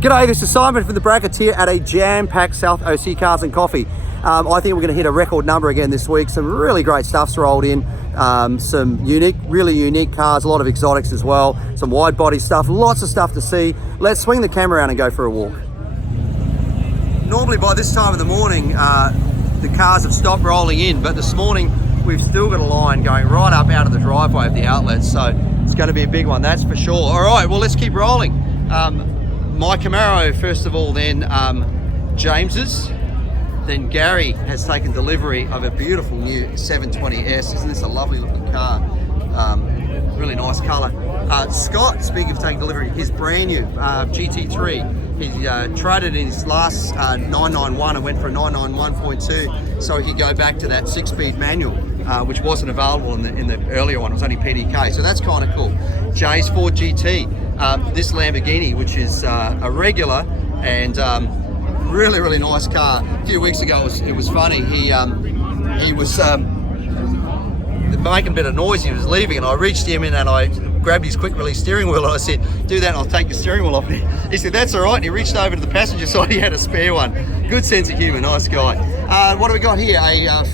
G'day, this is Simon from the Brackets here at a jam-packed South OC Cars and Coffee. I think we're going to hit a record number again this week. Some really great stuff's rolled in. Some really unique cars, a lot of exotics as well. Some wide body stuff, lots of stuff to see. Let's swing the camera around and go for a walk. Normally by this time of the morning, the cars have stopped rolling in, but this morning we've still got a line going right up out of the driveway of the outlet, so it's going to be a big one, that's for sure. All right, well, let's keep rolling. My Camaro, first of all, then James's, then Gary has taken delivery of a beautiful new 720S. Isn't this a lovely looking car? Really nice colour. Scott, speaking of taking delivery, his brand new GT3. He traded in his last 991 and went for a 991.2 so he could go back to that 6-speed manual, which wasn't available in the earlier one. It was only PDK, so that's kind of cool. Jay's Ford GT. This Lamborghini, which is a regular and really nice car. A few weeks ago it was funny. He was making a bit of noise. He was leaving, and I reached him in and I grabbed his quick release steering wheel and I said, "Do that and I'll take your steering wheel off." He said, "That's all right." And he reached over to the passenger side. He had a spare one. Good sense of humour, nice guy. What do we got here? A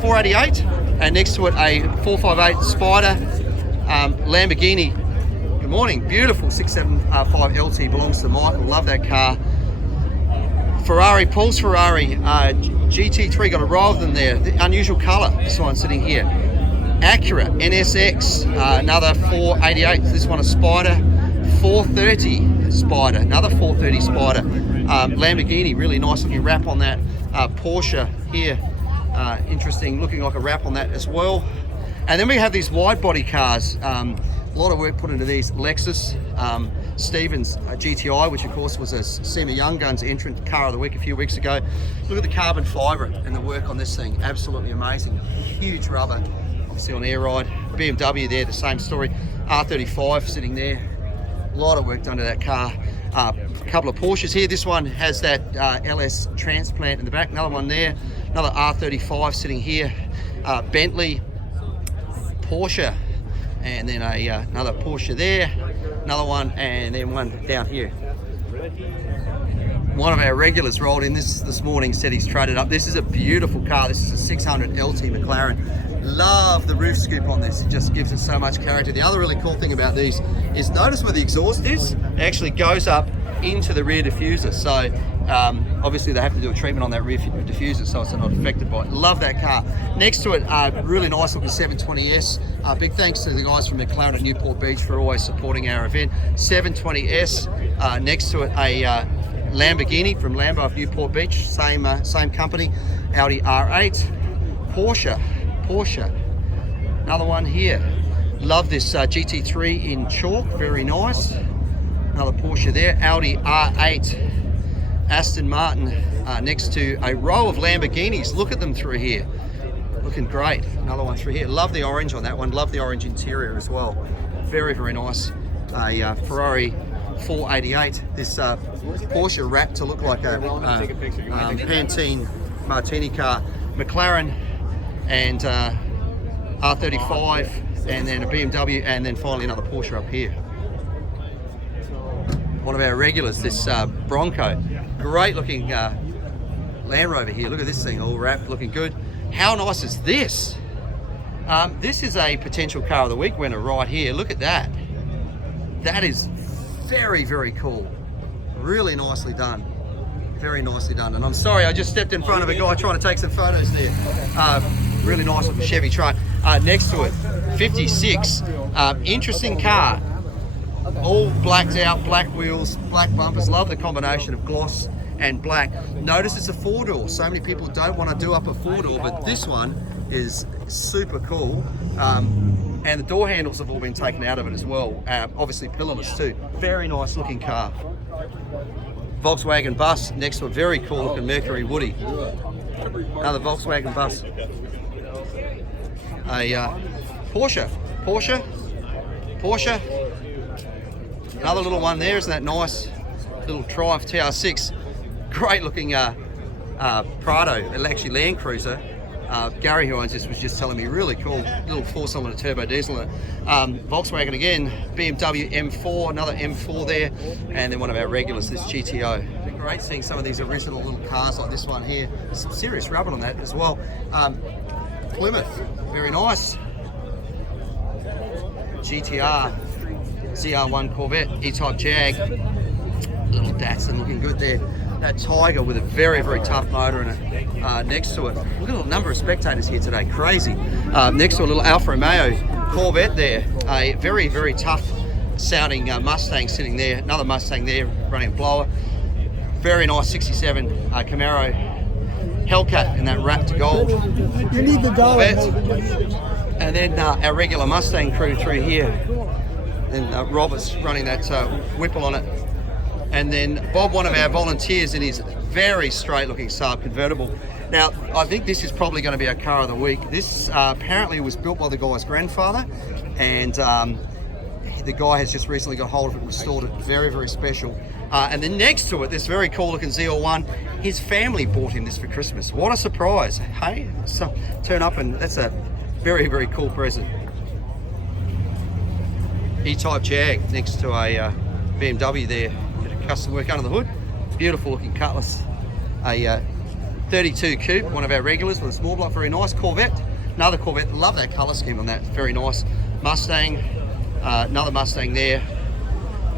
488, and next to it a 458 Spider Lamborghini. Good morning, beautiful 675 LT, belongs to Michael. Love that car. Ferrari, Paul's Ferrari GT3, got a row of them there. The unusual colour, this one sitting here. Acura NSX, another 488. This one a Spider. 430 Spider, another 430 Spider. Lamborghini, really nice looking wrap on that. Porsche here, interesting, looking like a wrap on that as well. And then we have these wide body cars. A lot of work put into these. Lexus Stevens GTI, which of course was a SEMA Young Guns entrant car of the week a few weeks ago. Look at the carbon fibre and the work on this thing, absolutely amazing. Huge rubber, obviously on air ride. BMW there, the same story. R35 sitting there. A lot of work done to that car. A couple of Porsches here. This one has that LS transplant in the back. Another one there. Another R35 sitting here. Bentley, Porsche, and then another Porsche there. Another one, and then one down here. One of our regulars rolled in this morning, said he's traded up. This is a beautiful car. This is a 600 LT McLaren. Love the roof scoop on this. It just gives it so much character. The other really cool thing about these is notice where the exhaust is. It actually goes up into the rear diffuser. So obviously they have to do a treatment on that rear diffuser so it's not affected by it. Love that car. Next to it, really nice looking 720S. Big thanks to the guys from McLaren at Newport Beach for always supporting our event. 720S. Next to it, a Lamborghini from Lambo of Newport Beach. Same company. Audi R8. Porsche. Another one here. Love this GT3 in chalk, very nice. Another Porsche there. Audi R8. Aston Martin next to a row of Lamborghinis. Look at them through here. Looking great. Another one through here. Love the orange on that one. Love the orange interior as well. Very nice. A Ferrari 488. This Porsche wrapped to look like a Pantene Martini car. McLaren and R35, and then a BMW, and then finally another Porsche up here. One of our regulars, this Bronco. Great looking Land Rover here. Look at this thing, all wrapped, looking good. How nice is this? This is a potential car of the week winner right here. Look at that. That is very cool. Really nicely done. Very nicely done. And I'm sorry, I just stepped in front of a guy trying to take some photos there. Really nice looking Chevy truck. Next to it, 56. Interesting car. All blacked out, black wheels, black bumpers. Love the combination of gloss and black. Notice it's a 4-door. So many people don't want to do up a 4-door, but this one is super cool. And the door handles have all been taken out of it as well. Obviously pillarless too. Very nice looking car. Volkswagen bus next to a very cool looking Mercury Woody. Another Volkswagen bus. A Porsche. Another little one there, isn't that nice? Little Triumph TR6. Great looking Prado, actually Land Cruiser. Gary, who owns this, was just telling me really cool little 4-cylinder turbo diesel. Volkswagen again, BMW M4, another M4 there, and then one of our regulars, this GTO. Great seeing some of these original little cars like this one here. Some serious rubber on that as well. Plymouth, very nice. GTR, ZR1 Corvette, E-Type Jag, little Datsun looking good there. That Tiger with a very, very tough motor in it next to it. Look at the number of spectators here today, crazy. Next to a little Alfa Romeo Corvette there, a very, very tough sounding Mustang sitting there, another Mustang there running a blower. Very nice 67 Camaro Hellcat in that wrapped gold You need the dollar. Corvette. And then our regular Mustang crew through here. And Robert's running that Whipple on it. And then Bob, one of our volunteers, in his very straight looking Saab convertible. Now, I think this is probably going to be our car of the week. This apparently was built by the guy's grandfather, and the guy has just recently got hold of it and restored it. Very, very special. And then next to it, this very cool looking ZL1, his family bought him this for Christmas. What a surprise, hey? So turn up and that's a very, very cool present. E-Type Jag next to a BMW there. Bit of custom work under the hood. Beautiful looking Cutlass. A 32 Coupe, one of our regulars with a small block, very nice. Corvette, another Corvette. Love that colour scheme on that, very nice. Mustang, another Mustang there.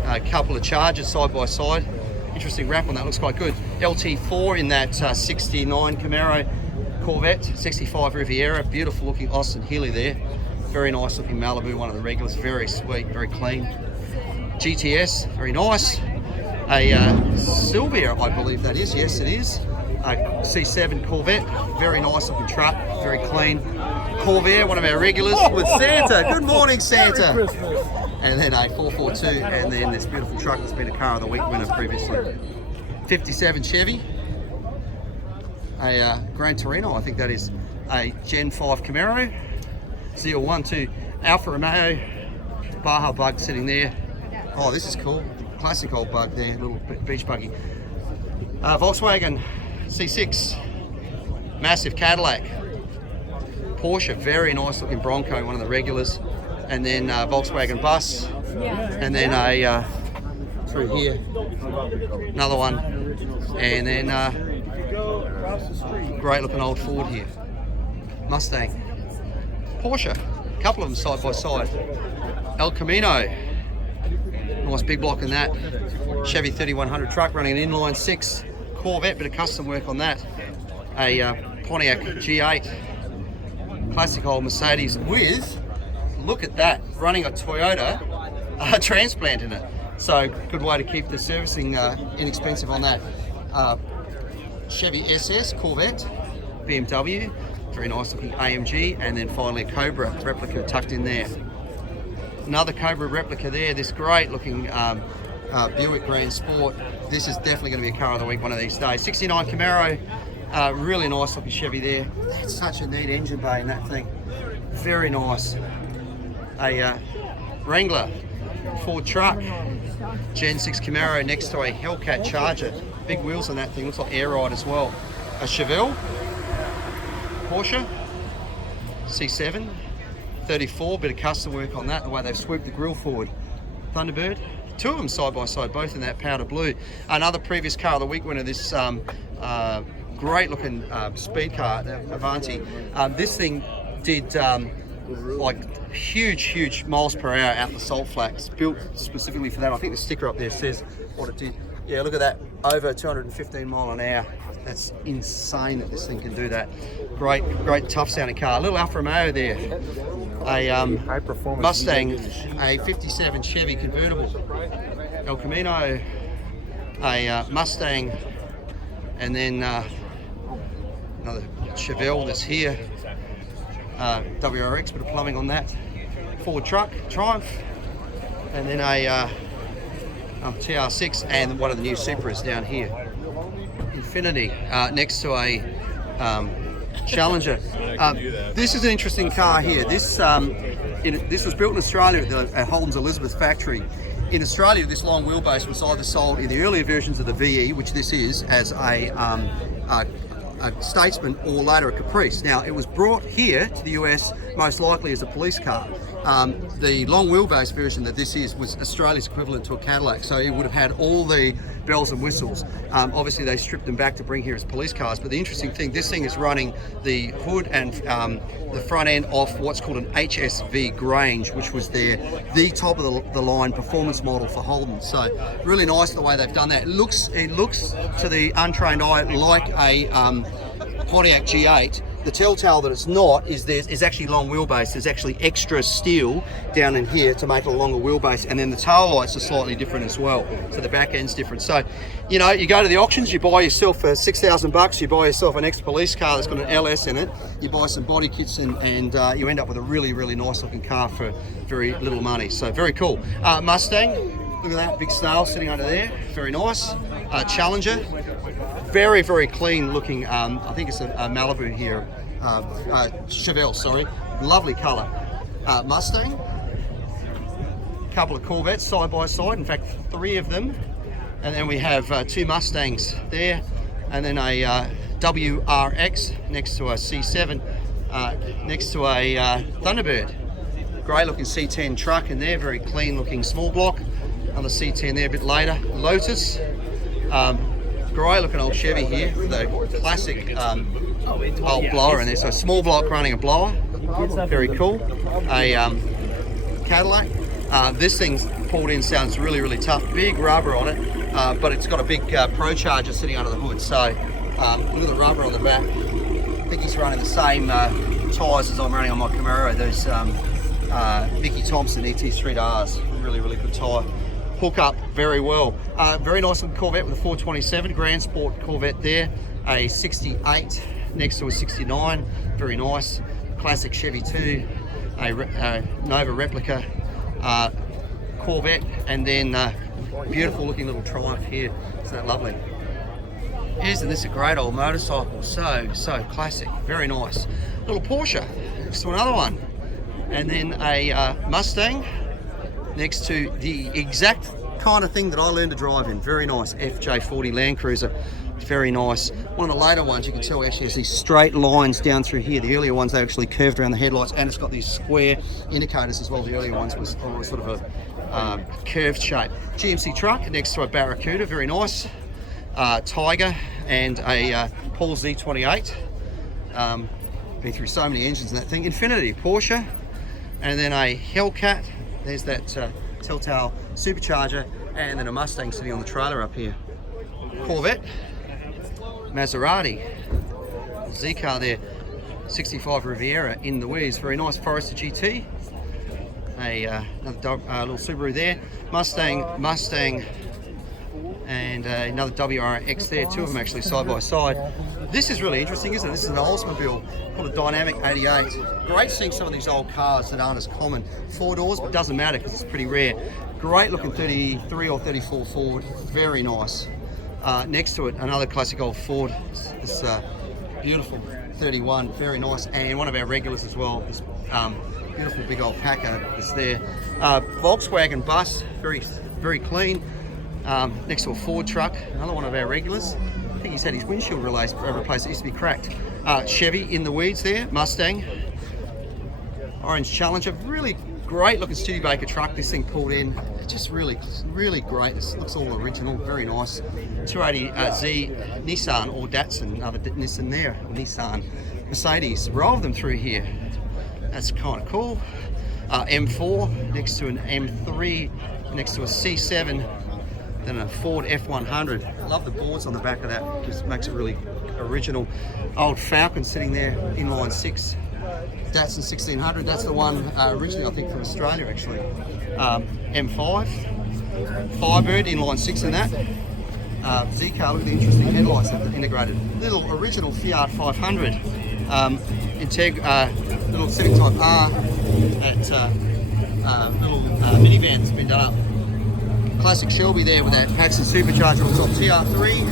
A couple of Chargers side by side. Interesting wrap on that, looks quite good. LT4 in that 69 Camaro Corvette, 65 Riviera, beautiful looking Austin Healey there. Very nice looking Malibu, one of the regulars, very sweet, very clean. GTS, very nice. A Sylvia, I believe that is, yes it is. A C7 Corvette, very nice looking truck, very clean. Corvair, one of our regulars with Santa. Good morning, Santa. And then a 442, and then this beautiful truck that's been a car of the week winner previously. 57 Chevy, a Gran Torino, I think that is a Gen 5 Camaro, ZL1 2 Alfa Romeo, Baja Bug sitting there. Oh, this is cool, classic old bug there, little beach buggy. Volkswagen C6, massive Cadillac, Porsche, very nice looking Bronco, one of the regulars. And then Volkswagen bus, and then a through here, another one, and then great looking old Ford here, Mustang, Porsche, a couple of them side by side, El Camino, nice big block in that, Chevy 3100 truck running an inline 6 Corvette, bit of custom work on that, a Pontiac G8, classic old Mercedes with, look at that, running a Toyota transplant in it. So good way to keep the servicing inexpensive on that. Chevy SS Corvette, BMW, very nice looking AMG, and then finally a Cobra replica tucked in there. Another Cobra replica there, this great looking Buick Grand Sport. This is definitely going to be a car of the week one of these days. 69 Camaro, really nice looking Chevy there. It's such a neat engine bay in that thing. Very nice. A Wrangler Ford truck, Gen 6 Camaro next to a Hellcat Charger. Big wheels on that thing, looks like air ride as well. A Chevelle, Porsche, C7, 34, bit of custom work on that, the way they've swooped the grille forward. Thunderbird, two of them side by side, both in that powder blue. Another previous car of the week winner, this great looking speed car, Avanti. This thing did like huge miles per hour out in the salt flats, built specifically for that. I think the sticker up there says what it did. Yeah, look at that, over 215 mile an hour. That's insane that this thing can do that. Great tough sounding car. A little Alfa Romeo there. A Mustang, a 57 Chevy convertible. El Camino, a Mustang, and then another Chevelle that's here. WRX, bit of plumbing on that. Ford truck, Triumph, and then a TR6, and one of the new Supras down here. Infinity, next to a Challenger. This is an interesting car here. This was built in Australia at Holden's Elizabeth factory. In Australia, this long wheelbase was either sold in the earlier versions of the VE, which this is, as a a Statesman or later a Caprice. Now, it was brought here to the US most likely as a police car. The long wheelbase version that this is was Australia's equivalent to a Cadillac, so it would have had all the bells and whistles. Obviously, they stripped them back to bring here as police cars, but the interesting thing, this thing is running the hood and the front end off what's called an HSV Grange, which was the top of the line performance model for Holden. So really nice the way they've done that. It looks to the untrained eye like a Pontiac G8. The telltale that it's not is actually long wheelbase. There's actually extra steel down in here to make it a longer wheelbase, and then the tail lights are slightly different as well. So the back end's different. So, you know, you go to the auctions, you buy yourself for $6,000, you buy yourself an ex-police car that's got an LS in it, you buy some body kits, and you end up with a really, really nice looking car for very little money. So very cool. Mustang, look at that big snail sitting under there. Very nice. Challenger. Very, very clean looking, I think it's a Malibu here, Chevelle, sorry, lovely colour. Mustang, couple of Corvettes side by side, in fact 3 of them, and then we have 2 Mustangs there, and then a WRX next to a C7, next to a Thunderbird. Great looking C10 truck in there, very clean looking small block. Another C10 there a bit later. Lotus. Great looking old Chevy here with a classic old blower in there. So small block running a blower, very cool. A Cadillac. This thing's pulled in, sounds really, really tough. Big rubber on it, but it's got a big Pro Charger sitting under the hood. So look at the rubber on the back. I think he's running the same tyres as I'm running on my Camaro. Those Mickey Thompson ET3Rs, really, really good tyre. Hook up very well. Very nice looking Corvette with a 427 Grand Sport Corvette there. A 68 next to a 69, very nice. Classic Chevy 2, a Nova replica Corvette, and then beautiful looking little Triumph here. Isn't that lovely? Isn't this a great old motorcycle? So classic, very nice. Little Porsche next to another one, and then a Mustang next to the exact kind of thing that I learned to drive in. Very nice FJ40 Land Cruiser, very nice. One of the later ones, you can tell actually has these straight lines down through here. The earlier ones, they actually curved around the headlights, and it's got these square indicators as well. The earlier ones was sort of a curved shape. GMC truck next to a Barracuda, very nice. Tiger and a Paul Z28. Been through so many engines in that thing. Infiniti, Porsche, and then a Hellcat. There's that Telltale supercharger, and then a Mustang sitting on the trailer up here. Corvette, Maserati, Z-Car there, 65 Riviera in the wheels, very nice. Forester GT, another little Subaru there, Mustang, and another WRX there, 2 of them actually side by side. This is really interesting, isn't it? This is an Oldsmobile called a Dynamic 88. Great seeing some of these old cars that aren't as common. 4 doors, but doesn't matter because it's pretty rare. Great looking 33 or 34 Ford, very nice. Next to it, another classic old Ford, this beautiful 31, very nice, and one of our regulars as well, this beautiful big old Packer is there. Volkswagen bus, very clean. Next to a Ford truck, another one of our regulars. I think he's had his windshield replaced. It used to be cracked. Chevy in the weeds there, Mustang, orange Challenger, really great looking Studebaker truck. This thing pulled in, just really great. This looks all original, very nice. 280Z Nissan or Datsun, another Nissan there, Nissan, Mercedes. Rolled them through here. That's kind of cool. M4 next to an M3, next to a C7. Then a Ford F100. Love the boards on the back of that, just makes it really original. Old Falcon sitting there, inline 6. Datsun 1600, that's the one originally I think from Australia actually. M5, Firebird, inline 6 in that. Z-Car, look at the interesting headlights that are integrated. Little original Fiat 500. Little Civic Type R, that little minivan that's been done up. Classic Shelby there with that Paxton supercharger on top, TR3,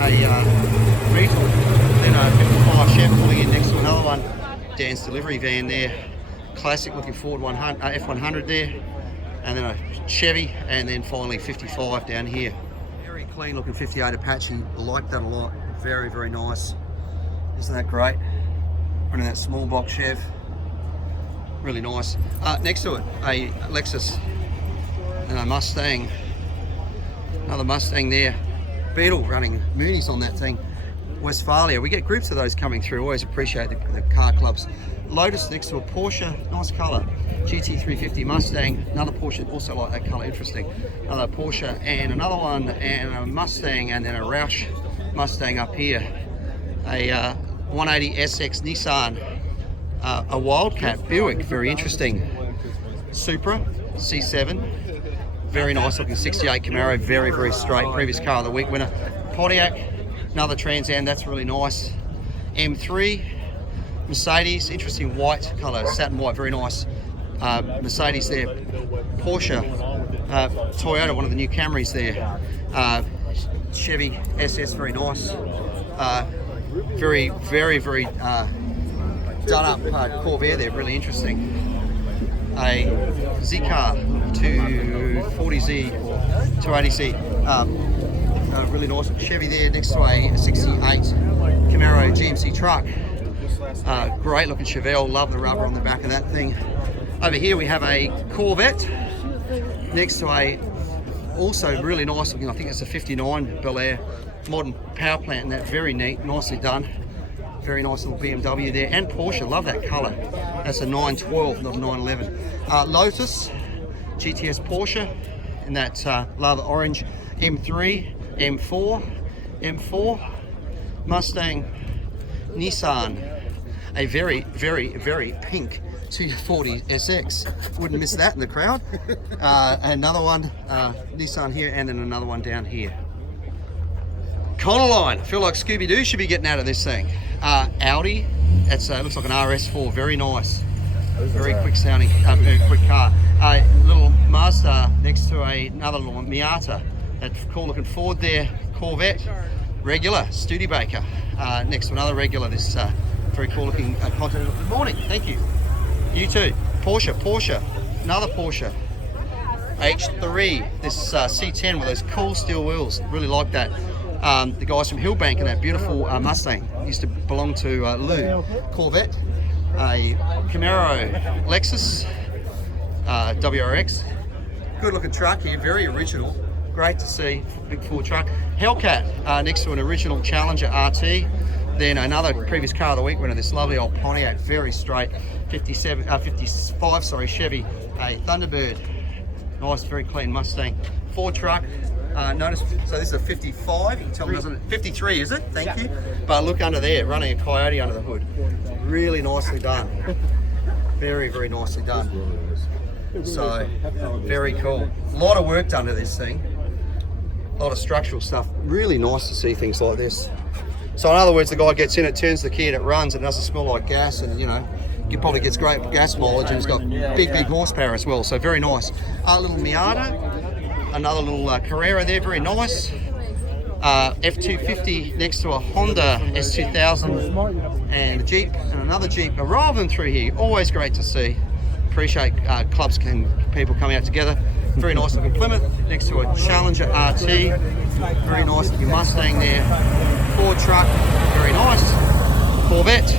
a Beetle, then a 55 Chevy pulling in next to another one, Dan's delivery van there, classic looking Ford F100 there, and then a Chevy, and then finally 55 down here. Very clean looking 58 Apache, I like that a lot, very nice. Isn't that great? Running that small box Chev. Really nice. Next to it, a Lexus and a Mustang. Another Mustang there. Beetle running Moonies on that thing. Westphalia. We get groups of those coming through. Always appreciate the car clubs. Lotus next to a Porsche. Nice colour. GT350 Mustang. Another Porsche. Also like that colour. Interesting. Another Porsche and another one and a Mustang and then a Roush Mustang up here. A 180 SX Nissan. A Wildcat Buick. Very interesting. Supra C7. Very nice looking 68 Camaro. Very, very straight. Previous car of the week winner. Pontiac. Another Trans Am, that's really nice. M3, Mercedes, interesting white colour, satin white, very nice. Mercedes there. Porsche, Toyota, one of the new Camrys there. Chevy SS, very nice. Very, very, very done up Corvair there, really interesting. A Z-Car 240Z or 280Z. Really nice Chevy there next to a 68 Camaro GMC truck. Great looking Chevelle, love the rubber on the back of that thing. Over here we have a Corvette next to a also really nice looking, I think it's a 59 Bel Air modern power plant, and that very neat, nicely done. Very nice little BMW there, and Porsche, love that colour. That's a 912, not a 911. Lotus, GTS Porsche in that lava orange. M3, M4, Mustang, Nissan, a very, very, very pink 240 SX. Wouldn't miss that in the crowd. Another one, Nissan here, and then another one down here. Econoline, I feel like Scooby-Doo should be getting out of this thing. Audi, that's looks like an RS4, very nice. Very quick sounding, very quick car. Little Mazda next to another little Miata. That cool looking Ford there, Corvette, regular, Studebaker, next to another regular, this very cool looking Continental. Good morning, thank you. You too. Porsche, another Porsche. H3, this C10 with those cool steel wheels, really like that. The guys from Hillbank and that beautiful Mustang used to belong to Lou. Corvette, a Camaro, Lexus, WRX. Good looking truck here, very original. Great to see, big Ford truck. Hellcat next to an original Challenger RT. Then another previous car of the week winner, this lovely old Pontiac, very straight, 55 Chevy, a Thunderbird. Nice, very clean Mustang. Ford truck. Notice, so this is a 55, you can tell me doesn't 53 is it? Thank you. But look under there, running a Coyote under the hood. Really nicely done. Very, very nicely done. So, very cool. A lot of work done to this thing. A lot of structural stuff. Really nice to see things like this. So in other words, the guy gets in it, turns the key and it runs, and it doesn't smell like gas, and you know, it probably gets great gas mileage, and it's got big horsepower as well, so very nice. A little Miata, another little Carrera there, very nice. F250 next to a Honda S2000 and a Jeep, and another Jeep. Arriving through here, always great to see. Appreciate clubs and people coming out together. Very nice looking Plymouth next to a Challenger RT. Very nice looking Mustang there. Ford truck, very nice. Corvette,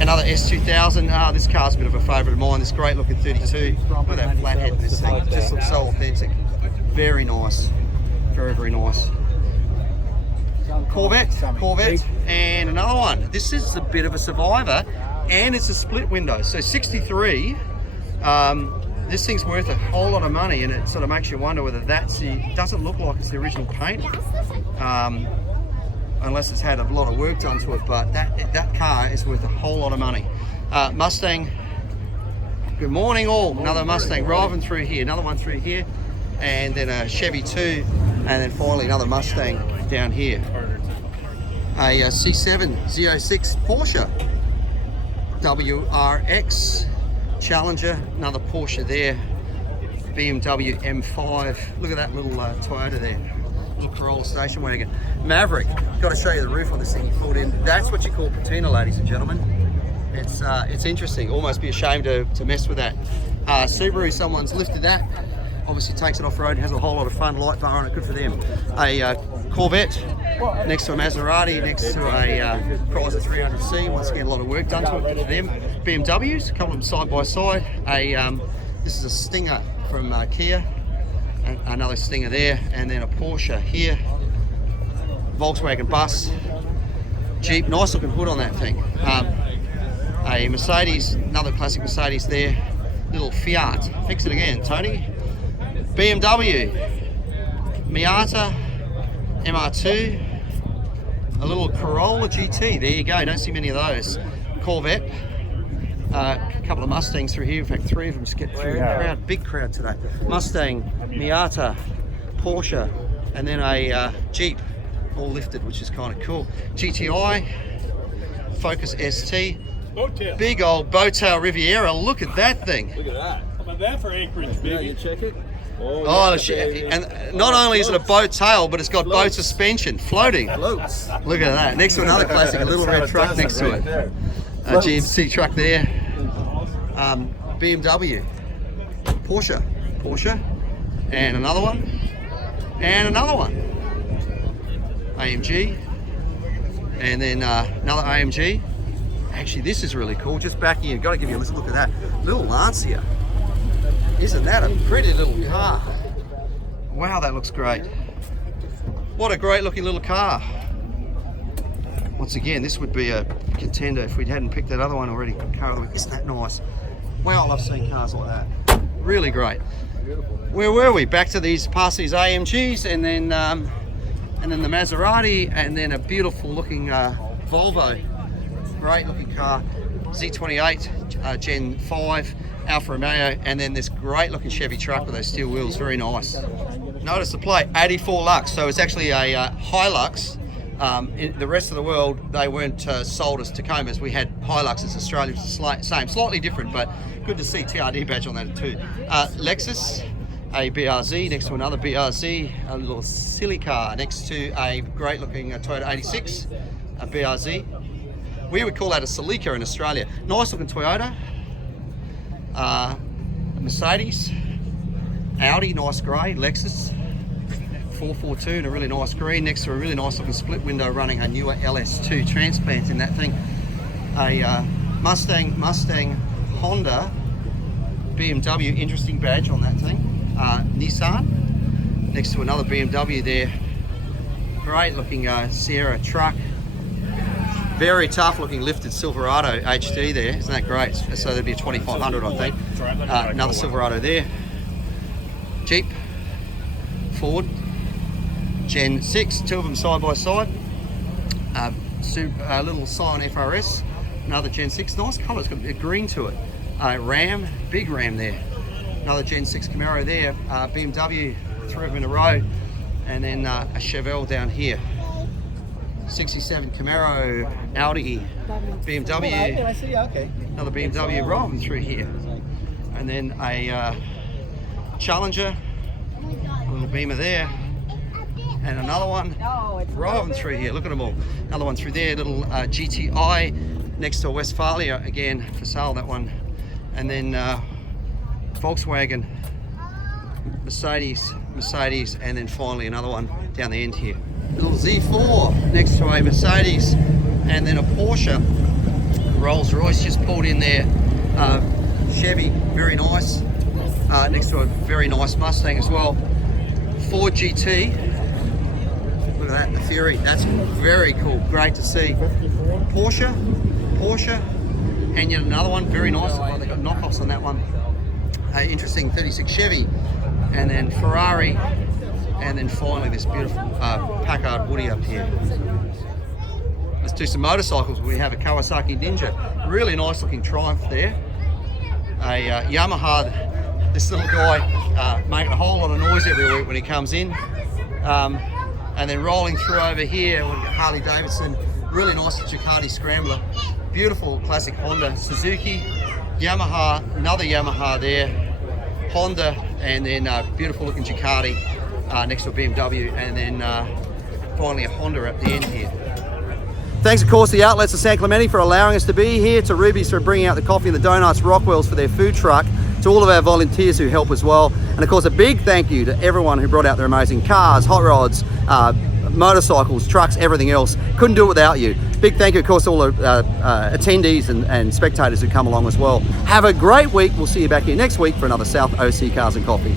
another S2000. This car's a bit of a favourite of mine. This great looking 32. Look at that flathead in this thing. It just looks so authentic. Very nice. Very, very nice. Corvette, and another one. This is a bit of a survivor, and it's a split window. So 63. This thing's worth a whole lot of money, and it sort of makes you wonder whether that's it doesn't look like it's the original paint, unless it's had a lot of work done to it. But that car is worth a whole lot of money. Mustang. Good morning, all. Another Mustang driving through here. Another one through here, and then a Chevy 2, and then finally another Mustang down here. A C7 Z06 Porsche, WRX. Challenger, another Porsche there, BMW M5. Look at that little Toyota there, little Corolla station wagon. Maverick, got to show you the roof on this thing he pulled in. That's what you call patina, ladies and gentlemen. It's interesting, almost be ashamed to mess with that. Subaru, someone's lifted that, obviously takes it off-road, has a whole lot of fun, light bar on it, good for them. A Corvette, next to a Maserati, next to a Chrysler 300C. Once again, a lot of work done to it for them. BMWs, a couple of them side by side. This is a Stinger from Kia, another Stinger there, and then a Porsche here. Volkswagen bus, Jeep, nice looking hood on that thing. A Mercedes, another classic Mercedes there. Little Fiat, fix it again, Tony. BMW, Miata, MR2, a little Corolla GT, there you go, don't see many of those. Corvette, a couple of Mustangs through here, in fact 3 of them just get through the crowd, big crowd today. Mustang, Miata, Porsche, and then a Jeep, all lifted, which is kind of cool. GTI, Focus ST, big old Bowtail Riviera, look at that thing. Look at that. How about that for Anchorage, baby? Yeah, you check it. Oh, and not only is it a boat tail, but it's got boat suspension, floating. Floats. Look at that. Next to another classic, a little red truck next to it. A GMC truck there. BMW, Porsche, and another one, AMG, and then another AMG. Actually, this is really cool. Just back here, got to give you a look at that little Lancia. Isn't that a pretty little car? Wow, that looks great. What a great looking little car. Once again, this would be a contender if we hadn't picked that other one already. Car of the week. Isn't that nice? Wow, I love seeing cars like that. Really great. Where were we? Back to past these AMGs, and then the Maserati, and then a beautiful looking Volvo. Great looking car. Z28, Gen 5. Alfa Romeo, and then this great looking Chevy truck with those steel wheels, very nice. Notice the plate, 84 Lux, so it's actually a Hilux. In the rest of the world, they weren't sold as Tacomas. We had Hiluxes. Australia was the same, slightly different, but good to see TRD badge on that too. Lexus, a BRZ next to another BRZ, a little silly car next to a great looking Toyota 86, a BRZ. We would call that a Celica in Australia. Nice looking Toyota. Mercedes, Audi, nice grey, Lexus, 442 in a really nice green, next to a really nice looking split window running a newer LS2 transplant in that thing. A Mustang, Honda, BMW, interesting badge on that thing. Nissan, next to another BMW there. Great looking Sierra truck. Very tough looking lifted Silverado HD there, isn't that great? So there'd be a 2500 I think. Another Silverado there. Jeep, Ford, Gen 6, 2 of them side by side. Little Scion FRS, another Gen 6, nice colour, it's got a bit of green to it. Ram, big Ram there. Another Gen 6 Camaro there. BMW, 3 of them in a row. And then a Chevelle down here. 67 Camaro, Audi, BMW, another BMW rolling through here, and then a Challenger, a little Beamer there, and another one rolling through here. Look at them all. Another one through there, little GTI next to a Westfalia, again for sale that one, and then Volkswagen, Mercedes, and then finally another one down the end here. Little Z4 next to a Mercedes, and then a Porsche. Rolls Royce just pulled in there. Chevy, very nice. Next to a very nice Mustang as well. Ford GT. Look at that, the Fury. That's very cool. Great to see. Porsche, and yet another one, very nice. Oh, they got knockoffs on that one. Interesting 36 Chevy, and then Ferrari. And then finally this beautiful Packard Woody up here. Let's do some motorcycles. We have a Kawasaki Ninja. Really nice looking Triumph there. A Yamaha, this little guy making a whole lot of noise every week when he comes in. And then rolling through over here, we've got Harley Davidson. Really nice Ducati Scrambler. Beautiful classic Honda, Suzuki, Yamaha, another Yamaha there. Honda, and then beautiful looking Ducati. Next to a BMW, and then finally a Honda at the end here. Thanks of course to the Outlets of San Clemente for allowing us to be here, to Ruby's for bringing out the coffee and the donuts, Rockwell's for their food truck, to all of our volunteers who help as well, and of course a big thank you to everyone who brought out their amazing cars, hot rods, motorcycles, trucks, everything else. Couldn't do it without you. Big thank you, of course, to all the attendees and spectators who come along as well. Have a great week. We'll see you back here next week for another South OC Cars and Coffee.